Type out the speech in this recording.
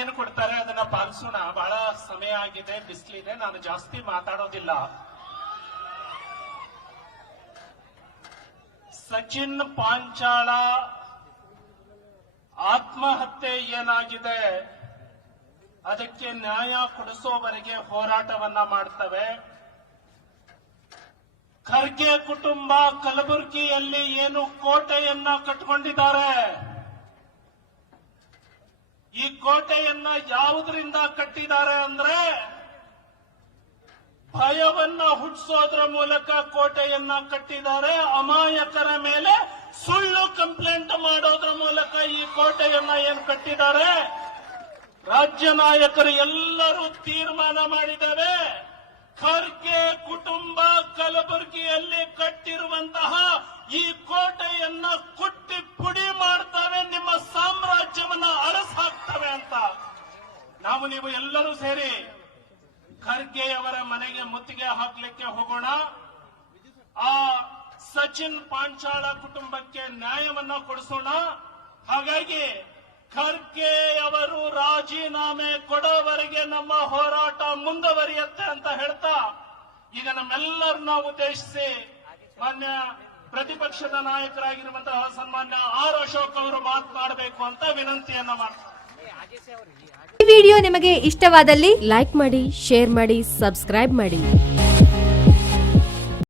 ಏನು ಕೊಡ್ತಾರೆ ಅದನ್ನ ಪಾಲಿಸೋಣ. ಬಹಳ ಸಮಯ ಆಗಿದೆ, ಬಿಸಿಲಿದೆ, ನಾನು ಜಾಸ್ತಿ ಮಾತಾಡೋದಿಲ್ಲ. ಸಚಿನ್ ಪಾಂಚಾಳ ಆತ್ಮಹತ್ಯೆ ಏನಾಗಿದೆ ಅದಕ್ಕೆ ನ್ಯಾಯ ಕೊಡಿಸೋವರೆಗೆ ಹೋರಾಟವನ್ನ ಮಾಡ್ತವೆ. ಖರ್ಗೆ ಕುಟುಂಬ ಕಲಬುರಗಿಯಲ್ಲಿ ಏನು ಕೋಟೆಯನ್ನ ಕಟ್ಟಿಕೊಂಡಿದ್ದಾರೆ, ಈ ಕೋಟೆಯನ್ನ ಯಾವುದರಿಂದ ಕಟ್ಟಿದ್ದಾರೆ ಅಂದ್ರೆ ಭಯವನ್ನ ಹುಟ್ಟಿಸೋದ್ರ ಮೂಲಕ ಕೋಟೆಯನ್ನ ಕಟ್ಟಿದ್ದಾರೆ. ಅಮಾಯಕರ ಮೇಲೆ ಸುಳ್ಳು ಕಂಪ್ಲೇಂಟ್ ಮಾಡೋದ್ರ ಮೂಲಕ ಈ ಕೋಟೆಯನ್ನ ಏನು ಕಟ್ಟಿದ್ದಾರೆ. ರಾಜ್ಯ ನಾಯಕರು ಎಲ್ಲರೂ ತೀರ್ಮಾನ ಮಾಡಿದ್ದಾರೆ, ಖರ್ಗೆ ಕುಟುಂಬ ಕಲಬುರಗಿಯಲ್ಲಿ ಕಟ್ಟಿರುವಂತಹ ಈ ಕೋಟೆಯನ್ನ ಕುಟ್ಟಿ ಪುಡಿ ಮಾಡ್ತವೆ, ನಿಮ್ಮ ಸಾಮ್ರಾಜ್ಯವನ್ನ ಅರಸಾಕ್ತವೆ ಅಂತ. ನೀವು ಎಲ್ಲರೂ ಸೇರಿ ಖರ್ಗೆ ಅವರ ಮನೆಗೆ ಮುತ್ತಿಗೆ ಹಾಕ್ಲಿಕ್ಕೆ ಹೋಗೋಣ. ಆ ಸಚಿನ್ ಪಾಂಚಾಳ ಕುಟುಂಬಕ್ಕೆ ನ್ಯಾಯವನ್ನ ಕೊಡಿಸೋಣ. ಹಾಗಾಗಿ ಖರ್ಗೆ ಅವರು ರಾಜೀನಾಮೆ ಕೊಡೋವರೆಗೆ ನಮ್ಮ ಹೋರಾಟ ಮುಂದುವರಿಯುತ್ತೆ ಅಂತ ಹೇಳ್ತಾ ಈಗ ನಮ್ಮೆಲ್ಲರನ್ನ ಉದ್ದೇಶಿಸಿ ಮಾನ್ಯ ಪ್ರತಿಪಕ್ಷದ ನಾಯಕರಾಗಿರುವಂತಹ ಸನ್ಮಾನ್ಯ ಆರ್ ಅಶೋಕ್ ಅವರು ಮಾತನಾಡಬೇಕು ಅಂತ ವಿನಂತಿಯನ್ನ ಮಾಡ್ತಾರೆ. ಈ ವಿಡಿಯೋ ನಿಮಗೆ ಇಷ್ಟವಾದಲ್ಲಿ ಲೈಕ್ ಮಾಡಿ, ಶೇರ್ ಮಾಡಿ, ಸಬ್ಸ್ಕ್ರೈಬ್ ಮಾಡಿ.